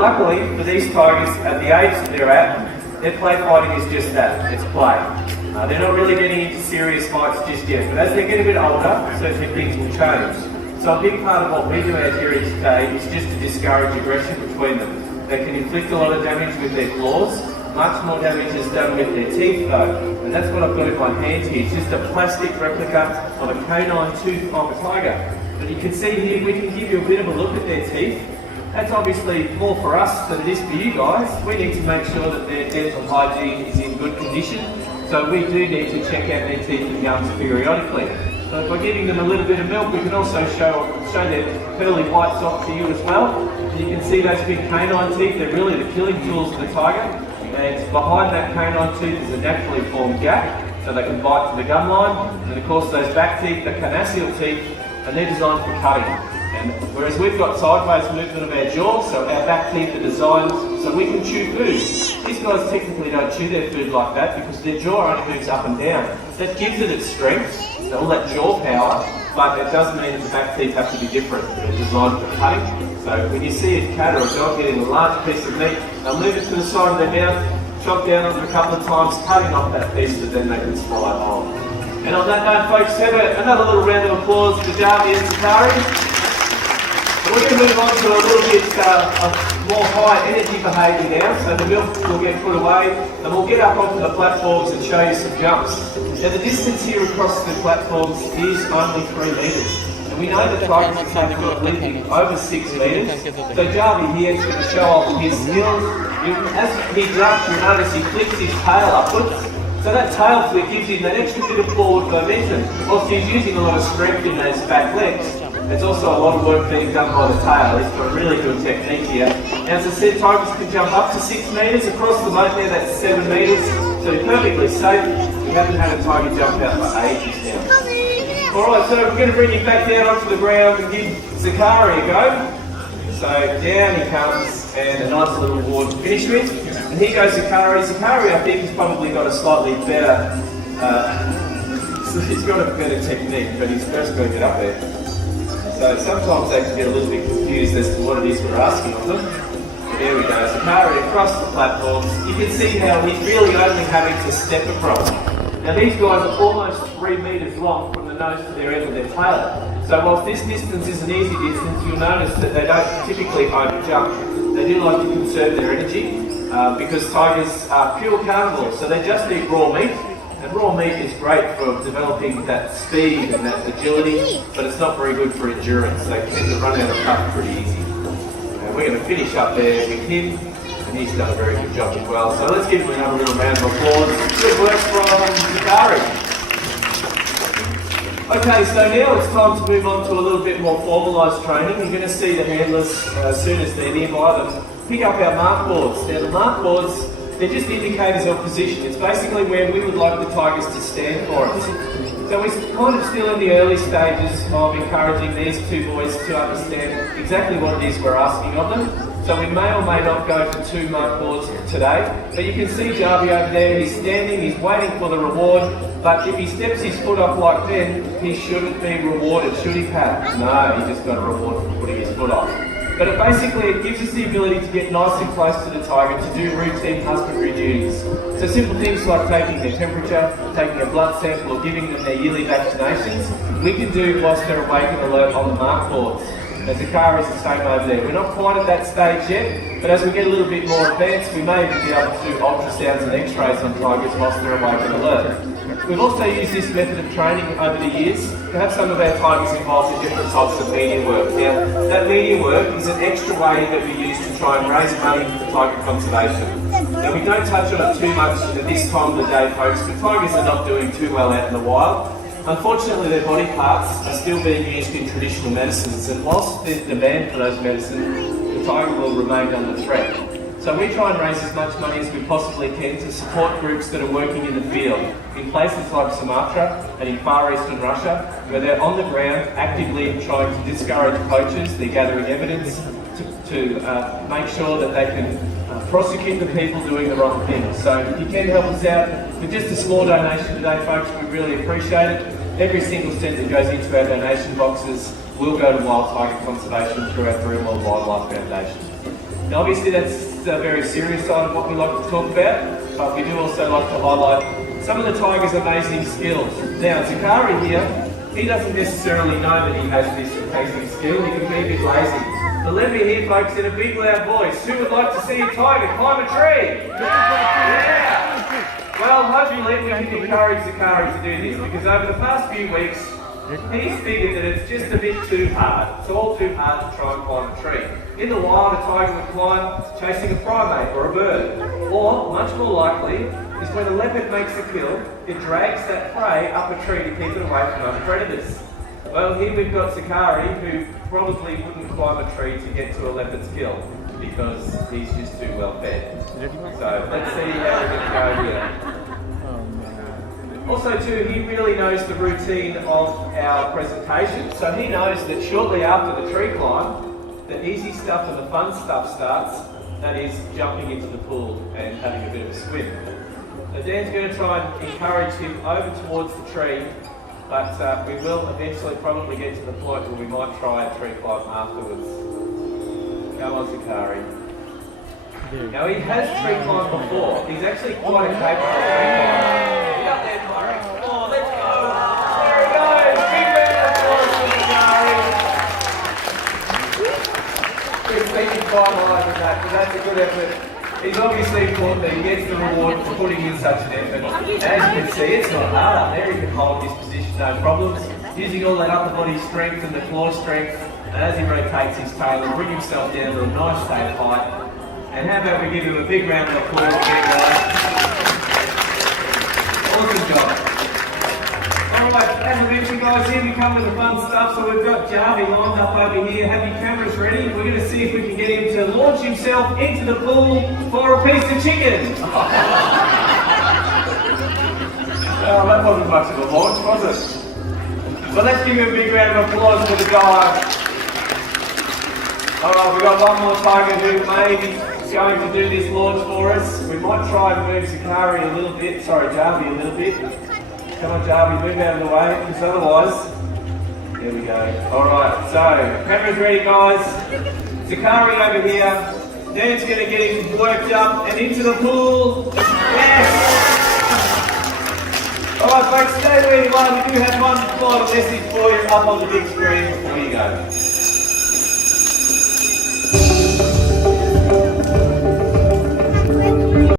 Luckily for these tigers, at the age that they're at, their play fighting is just that, it's play. They're not really getting into serious fights just yet, but as they get a bit older, certainly things will change. So a big part of what we do out here each day is just to discourage aggression between them. They can inflict a lot of damage with their claws. Much more damage is done with their teeth though, and that's what I've got in my hands here. It's just a plastic replica of a canine tooth of a tiger. But you can see here, we can give you a bit of a look at their teeth. That's obviously more for us than it is for you guys. We need to make sure that their dental hygiene is in good condition, so we do need to check out their teeth and gums periodically. So by giving them a little bit of milk, we can also show their pearly whites off to you as well. You can see those big canine teeth, they're really the killing tools of the tiger. And behind that canine tooth is a naturally formed gap, so they can bite to the gum line. And of course those back teeth, the carnassial teeth, and they're designed for cutting. And whereas we've got sideways movement of our jaw, so our back teeth are designed so we can chew food. These guys technically don't chew their food like that because their jaw only moves up and down. That gives it its strength, all that jaw power, but it does mean that the back teeth have to be different. They're designed for cutting. So when you see a cat or a dog getting a large piece of meat, they'll move it to the side of their mouth, chop down on it a couple of times, cutting off that piece that then they can swallow whole. And on that note, folks, have another little round of applause for Jarvie and Sakari. We're going to move on to a little bit of more high energy behaviour now, so the milk will get put away and we'll get up onto the platforms and show you some jumps. Now the distance here across the platforms is only 3 metres, and we know that tigers are capable of lifting over 6 metres, so Jarvie here is going to show off his skills. As he jumps, you'll notice he flicks his tail upwards, so that tail flick gives him that extra bit of forward momentum, whilst he's using a lot of strength in those back legs. There's also a lot of work being done by the tail. He's got a really good technique here. Now, as I said, tigers can jump up to 6 metres. Across the moat there, that's 7 metres. So you're perfectly safe. We haven't had a tiger jump out for ages now. Alright, so we're going to bring him back down onto the ground and give Sakari a go. So down he comes, and a nice little award to finish with. And here goes Sakari. Sakari, I think, has probably got a slightly better, he's got a better technique, but he's first got to get up there. So sometimes they can get a little bit confused as to what it is we're asking of them. There we go, Sakari across the platforms. You can see how he's really only having to step across. Now these guys are almost 3 metres long from the nose to their end of their tail. So whilst this distance is an easy distance, you'll notice that they don't typically over jump. They do like to conserve their energy because tigers are pure carnivores, so they just eat raw meat. And raw meat is great for developing that speed and that agility, but it's not very good for endurance. They tend to run out of puff pretty easy. And we're going to finish up there with him, and he's done a very good job as well. So let's give him another little round of applause. Good work from Sakari. Okay, so now it's time to move on to a little bit more formalised training. You're going to see the handlers, as soon as they're nearby them, pick up our mark boards. Now the mark boards, they're just indicators of position. It's basically where we would like the tigers to stand for us. So we're kind of still in the early stages of encouraging these two boys to understand exactly what it is we're asking of them. So we may or may not go for 2 mark boards today. But you can see Jarvie over there, he's standing, he's waiting for the reward. But if he steps his foot up like then, he shouldn't be rewarded, should he, Pat? No, he just got a reward for putting his foot up. But it gives us the ability to get nice and close to the tiger to do routine husbandry duties. So simple things like taking their temperature, taking a blood sample, or giving them their yearly vaccinations, we can do whilst they're awake and alert on the mark boards. As Sakari is the same over there. We're not quite at that stage yet, but as we get a little bit more advanced, we may even be able to do ultrasounds and x-rays on tigers whilst they're awake and alert. We've also used this method of training over the years to have some of our tigers involved in different types of media work. Now, that media work is an extra way that we use to try and raise money for tiger conservation. Now, we don't touch on it too much at this time of the day, folks, but tigers are not doing too well out in the wild. Unfortunately, their body parts are still being used in traditional medicines, and whilst there's demand for those medicines, the tiger will remain under threat. So we try and raise as much money as we possibly can to support groups that are working in the field, in places like Sumatra and in far eastern Russia, where they're on the ground actively trying to discourage poachers. They're gathering evidence to make sure that they can prosecute the people doing the wrong thing. So if you can help us out with just a small donation today, folks, we really appreciate it. Every single cent that goes into our donation boxes will go to wild tiger conservation through our Dreamworld Wildlife Foundation. Now obviously that's the very serious side of what we like to talk about, but we do also like to highlight some of the tiger's amazing skills. Now Zakari here, he doesn't necessarily know that he has this amazing skill, he can be a bit lazy. But let me hear folks in a big loud voice, who would like to see a tiger climb a tree? Yeah! Well, hopefully we can encourage Zakari to do this, because over the past few weeks, he's figured that it's just a bit too hard. It's all too hard to try and climb a tree. In the wild, a tiger would climb chasing a primate or a bird. Or, much more likely, is when a leopard makes a kill, it drags that prey up a tree to keep it away from other predators. Well, here we've got Zakari, who probably wouldn't climb a tree to get to a leopard's kill, because he's just too well fed. So, let's see how we can go here. Also too, he really knows the routine of our presentation, so he knows that shortly after the tree climb, the easy stuff and the fun stuff starts, that is jumping into the pool and having a bit of a swim. So Dan's going to try and encourage him over towards the tree, but we will eventually probably get to the point where we might try a tree climb afterwards. Come on, Zakari. Now he has tree climbed before, he's actually quite a capable tree climber. That's a good effort. He's obviously thought that he gets the reward for putting in such an effort. As you can see, it's not hard up there. He can hold his position, no problems. Using all that upper body strength and the claw strength, and as he rotates his tail, he'll bring himself down to a nice safe height. And how about we give him a big round of applause again, guys? Awesome job. Alright, as I mentioned guys, here we come with the fun stuff. So we've got Jarvie lined up over here. Have your cameras ready. We're going to see if we can get him to launch himself into the pool for a piece of chicken. Oh, that wasn't much of a launch, was it? So let's give him a big round of applause for the guy. Alright, we've got one more tiger who may be going to do this launch for us. We might try and move Zakari a little bit, Jarvie a little bit. Come on, Jarvie, move out of the way, because otherwise... There we go. Alright, so, cameras ready, guys. Zakari over here. Dan's going to get him worked up and into the pool. Yes! Alright, folks, stay where you are. We do have one final message for you up on the big screen before you go.